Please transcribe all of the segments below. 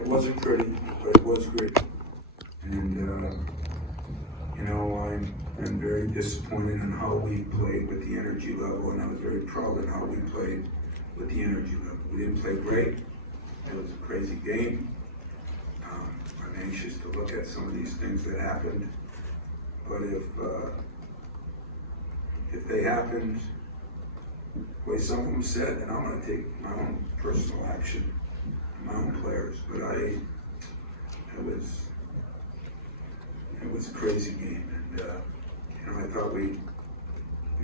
It wasn't pretty, but it was great. And, I'm very disappointed in how we played with the energy level, and I was very proud of how we played with the energy level. We didn't play great. It was a crazy game. I'm anxious to look at some of these things that happened, but if they happened the way some of them said, then I'm going to take my own personal action, my own players. But it was a crazy game, and I thought we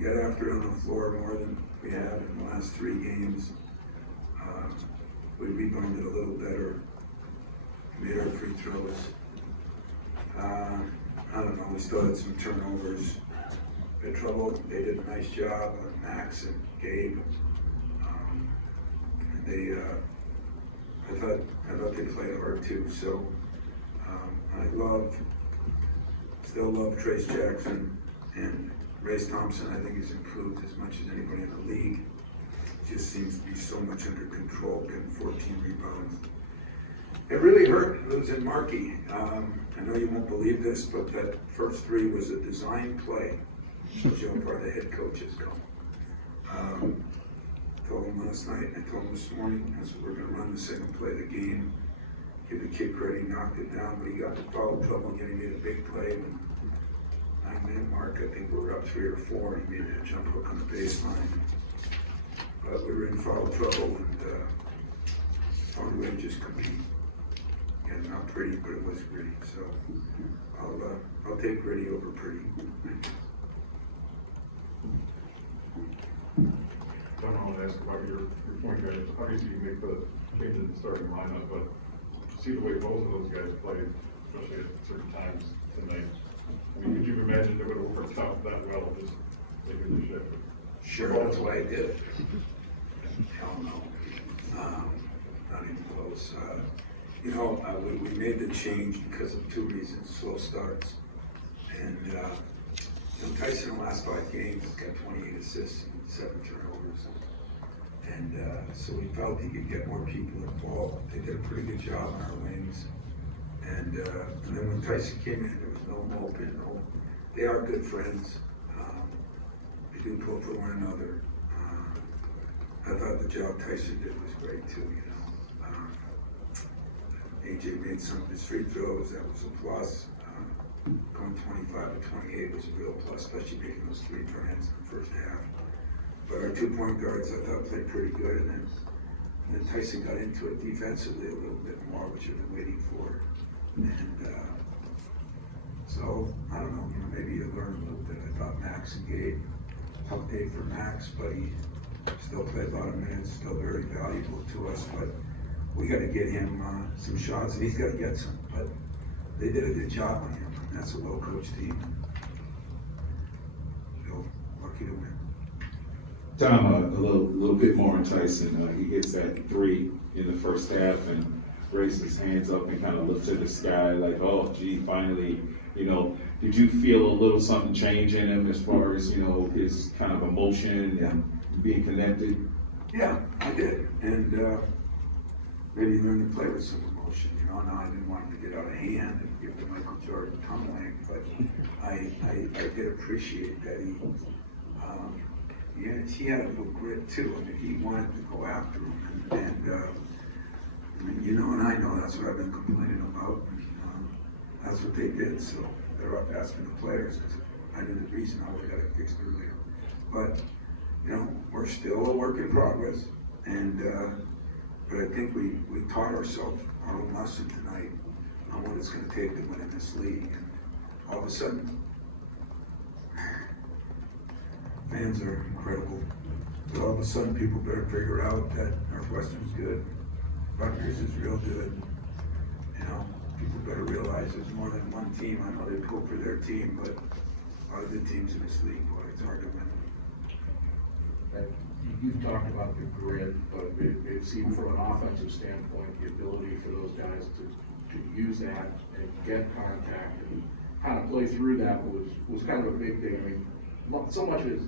got after it on the floor more than we had in the last 3 games. We rebounded a little better, made our free throws. I don't know, we still had some turnovers. We had trouble. They did a nice job, Max and Gabe. And they, I thought they played hard too. So still love Trace Jackson, and Race Thompson. I think he's improved as much as anybody in the league. Just seems to be so much under control, getting 14 rebounds. It really hurt losing Markey. I know you won't believe this, but that first 3 was a design play. Shows you how far the head coach has come. Told him last night, and I told him this morning, I said, we're going to run the second play of the game. Give the kid credit, he knocked it down, but he got in foul trouble again. He made a big play. And 9-minute mark, I think we were up 3 or 4, and he made that jump hook on the baseline. But we were in foul trouble, and found a way to just compete. And not pretty, but it was gritty. So I'll take gritty over pretty. John, I want to ask about your point guard. Obviously, you make the change in the starting lineup, but see the way both of those guys played, especially at certain times tonight. I mean, could you imagine it would have worked out that well, just making the shift? Sure, that's why I did it. Hell no. Not even close. We made the change because of 2 reasons: slow starts, and Tyson in the last 5 games has got 28 assists and 7 turnovers, and so we felt he could get more people involved. They did a pretty good job on our wings, and then when Tyson came in, there was no moping. They are good friends. They do pull for one another. I thought the job Tyson did was great too. AJ made some of his free throws. That was a plus. Going 25 to 28 was a real plus, especially making those 3 turn-ins in the first half. But our 2 point guards, I thought, played pretty good. And then Tyson got into it defensively a little bit more, which I've been waiting for. And so, I don't know, maybe you learn a little bit. I thought Max and Gabe, tough day for Max, but he still played a lot of minutes, still very valuable to us. But we got to get him some shots, and he's got to get some. But they did a good job on him. That's a well-coached team. So lucky to win. Tom, a little bit more on Tyson. He hits that 3 in the first half and raises his hands up and kind of looks to the sky like, oh, gee, finally. Did you feel a little something change in him as far as, his kind of emotion and being connected? Yeah, I did. And maybe learn to play with some emotion. Now I didn't want him to get out of hand and give the Michael Jordan tumbling, but I did appreciate that he had a little grit too. I mean, he wanted to go after him, and and I know that's what I've been complaining about. And, that's what they did. So they're up asking the players, because I knew the reason I would have got it fixed earlier. But we're still a work in progress, and but I think we taught ourselves our own lesson tonight on what it's going to take to win in this league. And all of a sudden, fans are incredible. But all of a sudden, people better figure out that Northwestern's good, Rutgers is real good. People better realize there's more than one team. I know they pull for their team, but a lot of the teams in this league, boy, it's hard to win. You talked about the grid, but it seemed from an offensive standpoint, the ability for those guys to use that and get contact and kind of play through that was kind of a big thing. I mean, so much of his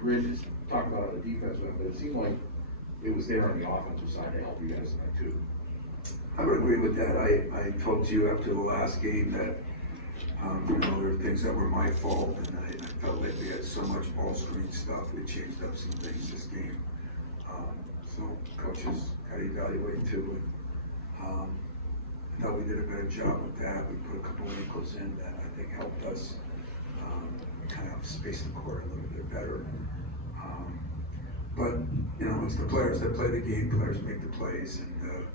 grid is talked about on the defensive end, but it seemed like it was there on the offensive side to help you guys tonight too. I would agree with that. I told you after the last game that, there were things that were my fault, and I felt like we had so much ball screen stuff. We changed up some things this game. So coaches got to evaluate too. And, I thought we did a better job with that. We put a couple wrinkles in that I think helped us kind of space the court a little bit better. But, it's the players that play the game. Players make the plays. And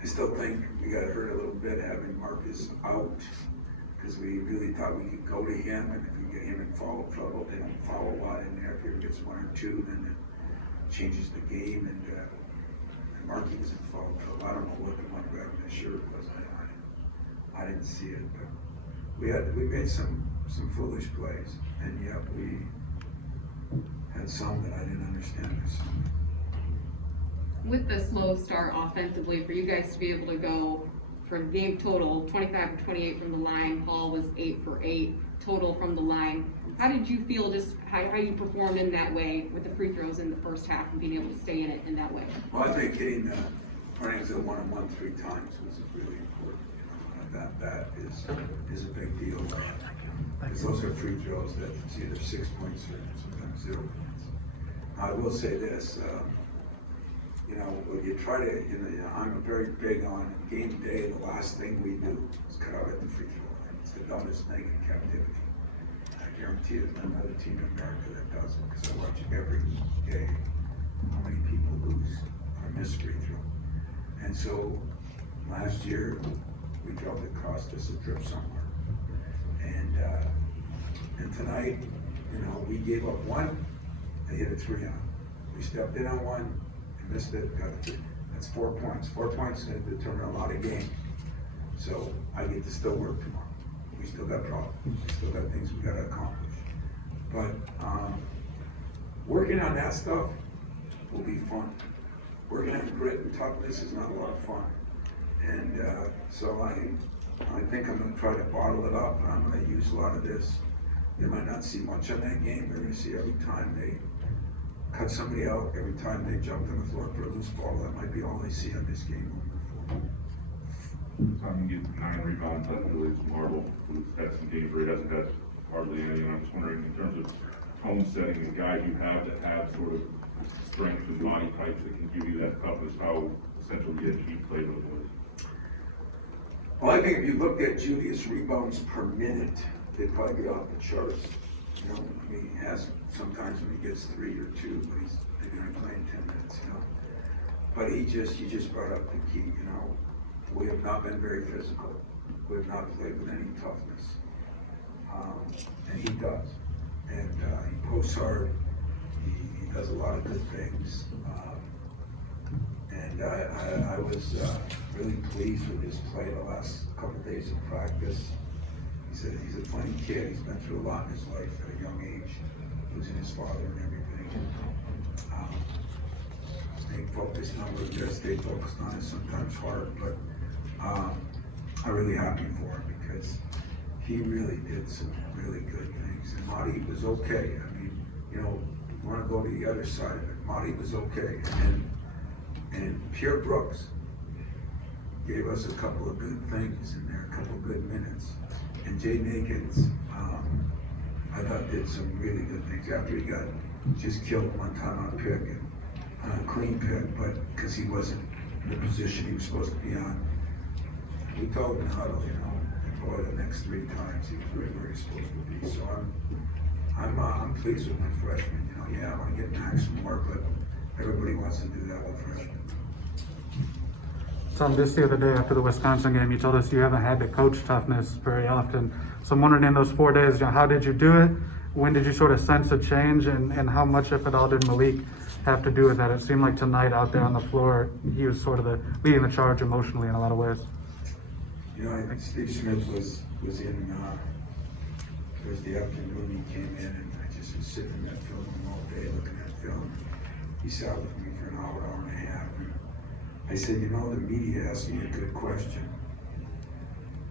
I still think we got hurt a little bit having Marcus out, because we really thought we could go to him, and if we get him in foul trouble, they don't foul a lot in there. If he ever gets one or two, then it changes the game, and Markey was in foul trouble. I don't know what the one grabbing his shirt was. I didn't see it, but we made some foolish plays, and yet we had some that I didn't understand myself. With the slow start offensively, for you guys to be able to go for game total 25 for 28 from the line, Paul was 8 for 8 total from the line. How did you feel, just how you performed in that way with the free throws in the first half and being able to stay in it in that way? Well, I think hitting the runnings at 1-on-1 3 times was really important. That is a big deal. Because those are free throws that it's either 6 points or sometimes 0 points. I will say this, when you try to, I'm very big on game day. The last thing we do is cut out at the free throw line. It's the dumbest thing in captivity. I guarantee there's not another team in America that does it, because I watch every day how many people lose on a missed free throw. And so last year we felt it cost us a trip somewhere. And tonight, we gave up one, they hit a 3 on. We stepped in on one, and missed it, got the 3. That's 4 points. 4 points is going to determine a lot of games. So I get to still work tomorrow. We still got problems. We still got things we got to accomplish. But working on that stuff will be fun. Working on grit and toughness is not a lot of fun. And so I think I'm going to try to bottle it up, and I'm going to use a lot of this. They might not see much on that game. They're going to see every time they cut somebody out, every time they jump on the floor for a loose ball. That might be all they see on this game on the floor. Tom, you get 9 rebounds, that's really marvel. We've had some games where he hasn't had hardly any, and I'm just wondering, in terms of tone setting, the guys you have that have sort of strength and body types that can give you that toughness, how essential you get to play those was. Well, I think if you looked at Julius' rebounds per minute, they'd probably be off the charts. He has sometimes when he gets 3 or 2, but he's maybe only playing 10 minutes, But he just brought up the key, We have not been very physical. We have not played with any toughness. And he does. And he posts hard. He does a lot of good things. And I was really pleased with his play the last couple of days of practice. He's a funny kid. He's been through a lot in his life at a young age, losing his father and everything. Staying focused on what you gotta stay focused on is sometimes hard, but I'm really happy for him because he really did some really good things. And Marty was okay. I mean, you want to go to the other side of it. Marty was okay. And Pierre Brooks gave us a couple of good things in there, a couple of good minutes. And Jay Nakins, I thought did some really good things after he got just killed one time on a pick, and on a clean pick, but because he wasn't in the position he was supposed to be on. We told him huddle, and boy, the next 3 times he was right where he's supposed to be. So I'm pleased with my freshman. I want to get Max more, but everybody wants to do that with freshmen. Tom, just the other day after the Wisconsin game, you told us you haven't had to coach toughness very often. So I'm wondering, in those 4 days, how did you do it? When did you sort of sense a change, and how much, if at all, did Malik have to do with that? It seemed like tonight out there on the floor, he was sort of leading the charge emotionally in a lot of ways. I think Steve Smith was in Thursday afternoon. He came in, and I just was sitting in that film room all day looking at film. He sat with me for an hour and a half. And I said, the media asked me a good question.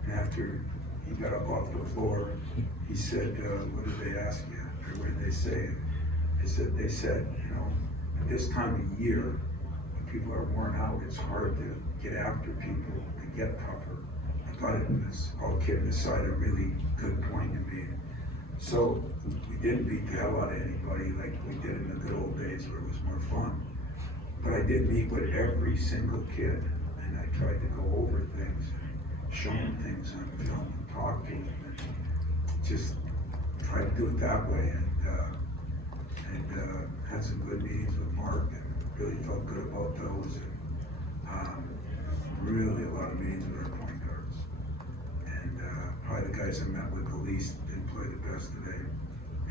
And after he got up off the floor, he said, what did they ask you? Or what did they say? They said, at this time of year, when people are worn out, it's hard to get after people, to get tougher. I thought it was, all kidding aside, a really good point to me. So we didn't beat the hell out of anybody like we did in the good old days where it was more fun. But I did meet with every single kid, and I tried to go over things, and show them things on film, and talk to them, and just try to do it that way. And had some good meetings with Mark, and really felt good about those. And really a lot of meetings with our point guards. And probably the guys I met with the least didn't play the best today.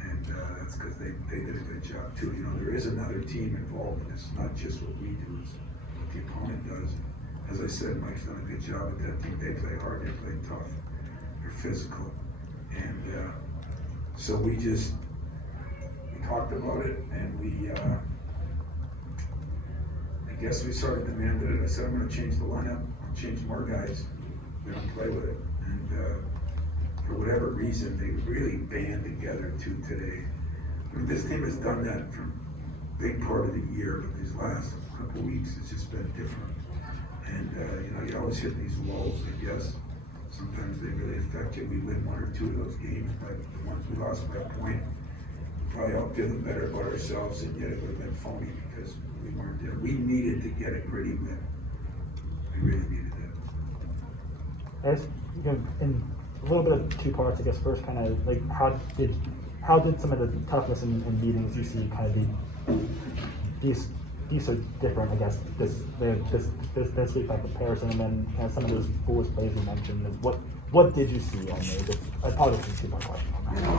And that's because they did a good job too. You know, there is another team involved in this, not just what we do, it's what the opponent does. As I said, Mike's done a good job with that team. They play hard, they play tough, they're physical. And so we talked about it, and I guess we sort of demanded it. I said, I'm gonna change the lineup, I'll change more guys, we don't play with it. And for whatever reason, they really band together too today. I mean, this team has done that for a big part of the year, but these last couple weeks, it's just been different. And you know, you always hit these lulls, I guess. Sometimes they really affect you. We win one or two of those games, but the ones we lost by a point, probably all feeling better about ourselves, and yet it would have been phony because we weren't there. We needed to get a gritty win. We really needed it. I guess, you know, in a little bit of two parts, I guess. First, kind of like how did some of the toughness in meetings you see kind of be so different, I guess, this week by comparison, and then kind of some of those foolish plays you mentioned. What did you see on there? I probably should see my question on that. You know,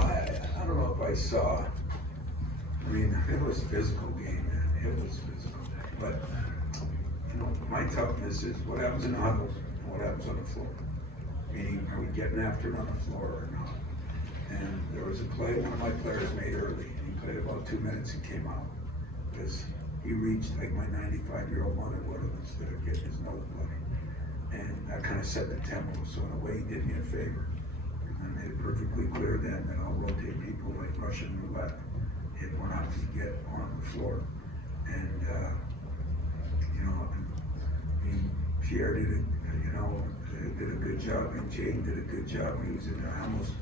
I don't know if I saw. I mean, it was a physical game, man. It was physical. But you know, my toughness is what happens in the huddle and what happens on the floor. Meaning, are we getting after it on the floor or not? And there was a play one of my players made early, and he played about 2 minutes and came out because he reached like my 95-year-old mother would have instead of getting his nose bloody. And that kind of set the tempo. So in a way, he did me a favor. I made it perfectly clear then that I'll rotate people like Russian roulette if we're not going to get on the floor. And you know, I mean, Pierre did a good job, and Jaden did a good job when he was in there. I almost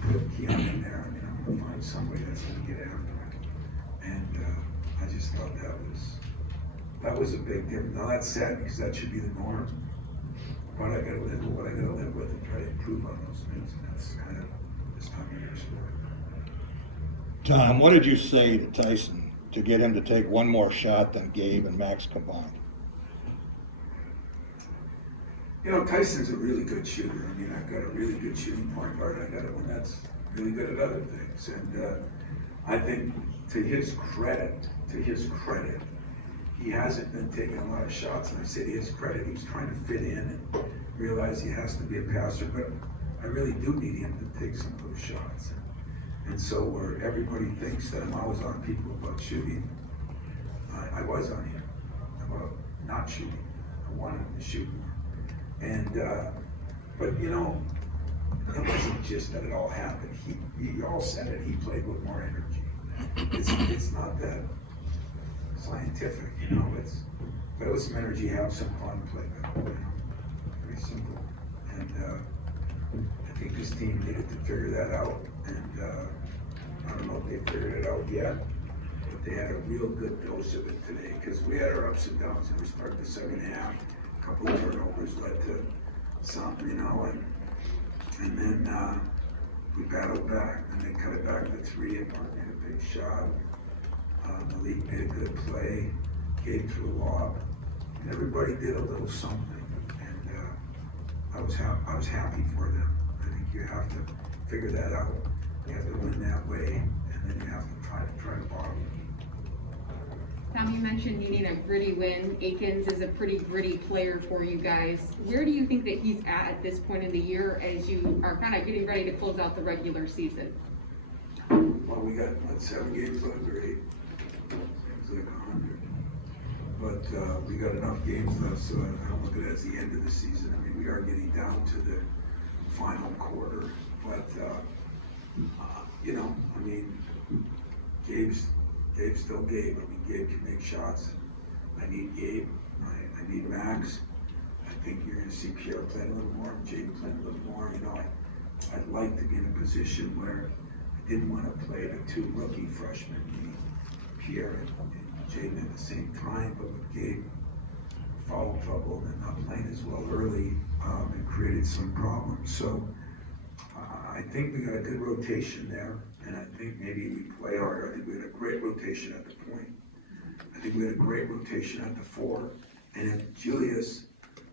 put Keon in there. I mean, I'm going to find somebody that's going to get after him. And I just thought that was a big difference. Now that's sad because that should be the norm. But I got to live with what I got to live with and try to improve on those things. And that's kind of this time of year's for it. Tom, what did you say to Tyson to get him to take one more shot than Gabe and Max combined? You know, Tyson's a really good shooter. I mean, I've got a really good shooting point guard. I got one that's really good at other things. And I think to his credit, he hasn't been taking a lot of shots. And I say to his credit, he's trying to fit in and realize he has to be a passer. But I really do need him to take some of those shots. And so where everybody thinks that I'm always on people about shooting, I was on him about not shooting. I wanted him to shoot more. And, but you know, it wasn't just that it all happened. You all said it, he played with more energy. It's not that scientific, you know, play with some energy, have some fun, play better, you know, very simple. And I think this team needed to figure that out. And I don't know if they figured it out yet, but they had a real good dose of it today because we had our ups and downs and we started the second half. A couple of turnovers led to something, you know, and then we battled back and they cut it back to 3 and Mark made a big shot. Malik made a good play, Gabe threw a lob, and everybody did a little something, and I was happy for them. I think you have to figure that out. You have to win that way, and then you have to try to bottle it. Tom, you mentioned needing a gritty win. Akins is a pretty gritty player for you guys. Where do you think that he's at this point in the year as you are kind of getting ready to close out the regular season? Well, we got, 7 games left or 8? Seems like 100. But we got enough games left, so I don't look at it as the end of the season. I mean, we are getting down to the final quarter. But, you know, I mean, Gabe's still Gabe. I mean, Gabe can make shots. I need Gabe. I need Max. think you're gonna see Pierre playing a little more, Jaden playing a little more, you know, I'd like to be in a position where I didn't wanna play the two rookie freshmen, meaning Pierre and Jaden at the same time, but with Gabe foul trouble and not playing as well early, it created some problems. So I think we got a good rotation there, and I think maybe we play harder. I think we had a great rotation at the point. I think we had a great rotation at the 4, and if Julius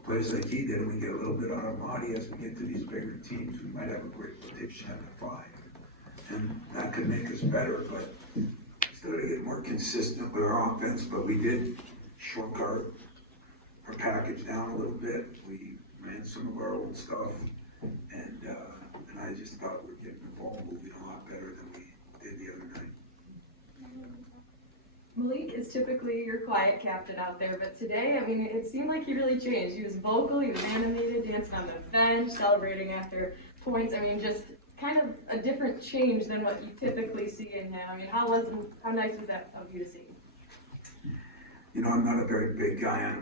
plays like he did, and we get a little bit on our body as we get to these bigger teams, we might have a great rotation at the 5. And that could make us better, but still gotta get more consistent with our offense, but we did shrunk our package down a little bit. We ran some of our old stuff, and I just thought we were getting the ball moving a lot better than we did the other night. Malik is typically your quiet captain out there, but today, I mean, it seemed like he really changed. He was vocal, he was animated, dancing on the bench, celebrating after points. I mean, just kind of a different change than what you typically see in him. I mean, how nice was that of you to see? You know, I'm not a very big guy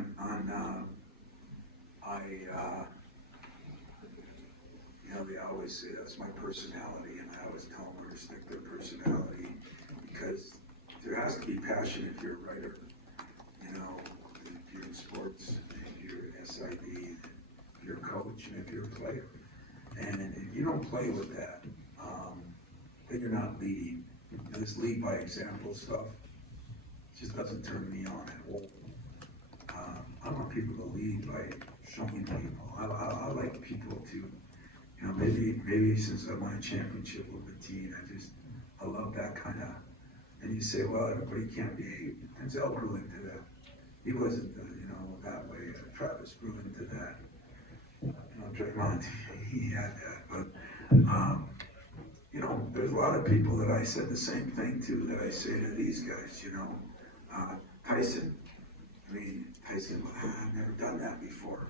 you know, they always say that's my personality, and I always tell them to respect their personality, because there has to be passion if you're a writer, you know, if you're in sports, if you're an SID, if you're a coach, and if you're a player. And if you don't play with that, then you're not leading. You know, this lead by example stuff just doesn't turn me on at all. I want people to lead by showing people. I like people to, you know, maybe since I won a championship with the team, I love that kind of. And you say, well, everybody can't be. Denzel grew into that. He wasn't, you know, that way. Travis grew into that. You know, Draymond, he had that. But, you know, there's a lot of people that I said the same thing to that I say to these guys, you know. Tyson, I've never done that before.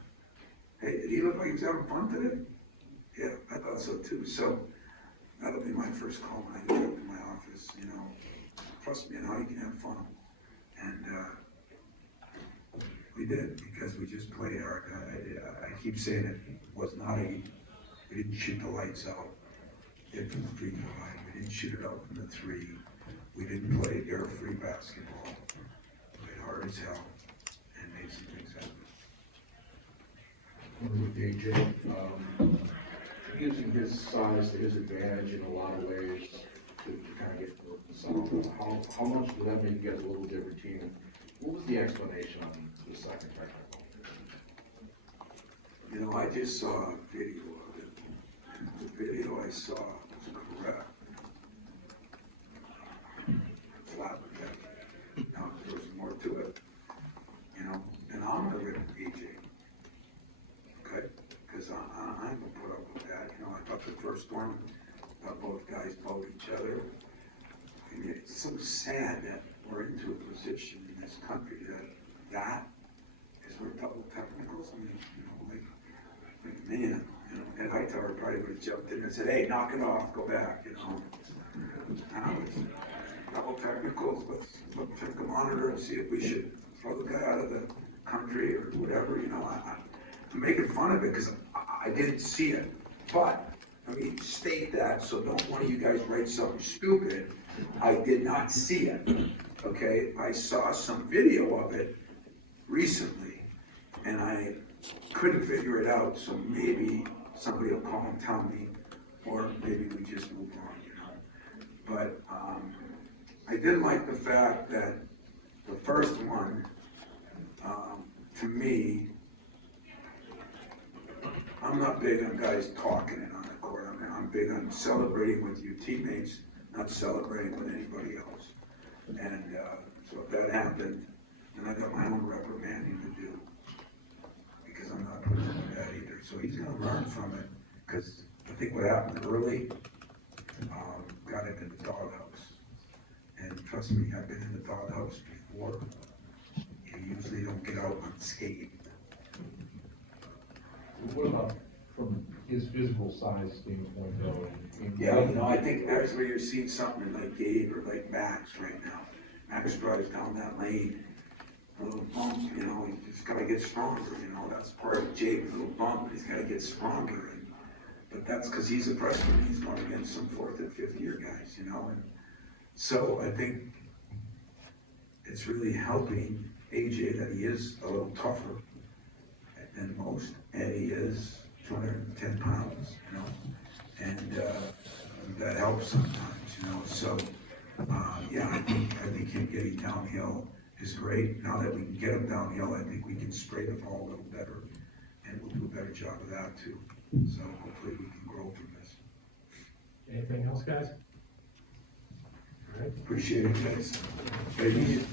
Hey, did he look like he was having fun today? Yeah, I thought so too. So that'll be my first call when I get up in my office, you know. Trust me on how you can have fun. And we did, because we just played hard. I keep saying it was not we didn't shoot the lights out. We did from the free throw line. We didn't shoot it out from the 3. We didn't play air-free basketball. Played hard as hell and made some things happen. With AJ, using his size to his advantage in a lot of ways to kind of get the sound. How much did that make you guys a little different team? And what was the explanation on the second technical? You know, I just saw a video of it, and the video I saw was correct. Flabbergasted. Now, there was more to it, you know, and I'm gonna rip AJ, okay? Because I'm gonna put up with that, you know. I thought the first one, both guys bowed each other. I mean, it's so sad that we're into a position in this country that is where double technicals, I mean, you know, like man, you know, Ed Hightower probably would have jumped in and said, hey, knock it off, go back, you know. Now it's double technicals, let's look at the monitor and see if we should throw the guy out of the country or whatever, you know. I'm making fun of it because I didn't see it, but I mean, state that, so don't one of you guys write something stupid. I did not see it, okay? I saw some video of it recently, and I couldn't figure it out, so maybe somebody will call and tell me, or maybe we just move on, you know? But I did like the fact that the first one, to me, I'm not big on guys talking it on the court. I mean, I'm big on celebrating with your teammates, not celebrating with anybody else. And so if that happened, then I got my own reprimanding to do, because I'm not putting up with that either. So he's gonna learn from it, because I think what happened early got him in the doghouse. And trust me, I've been in the doghouse before. You usually don't get out unscathed. What about from his physical size standpoint though? Yeah, you know, I think that's where you're seeing something like Gabe or like Max right now. Max drives down that lane a little bump, you know, he's just gotta get stronger, you know, that's part of Jake, a little bump, he's gotta get stronger. But that's because he's a freshman, he's going against some fourth and fifth year guys, you know, and so I think it's really helping AJ that he is a little tougher than most, and he is 210 pounds, you know, and that helps sometimes, you know, so, yeah, I think him getting downhill is great. Now that we can get him downhill, I think we can spray the ball a little better, and we'll do a better job of that too. So hopefully we can grow from this. Anything else, guys? All right. Appreciate it, guys. Ladies.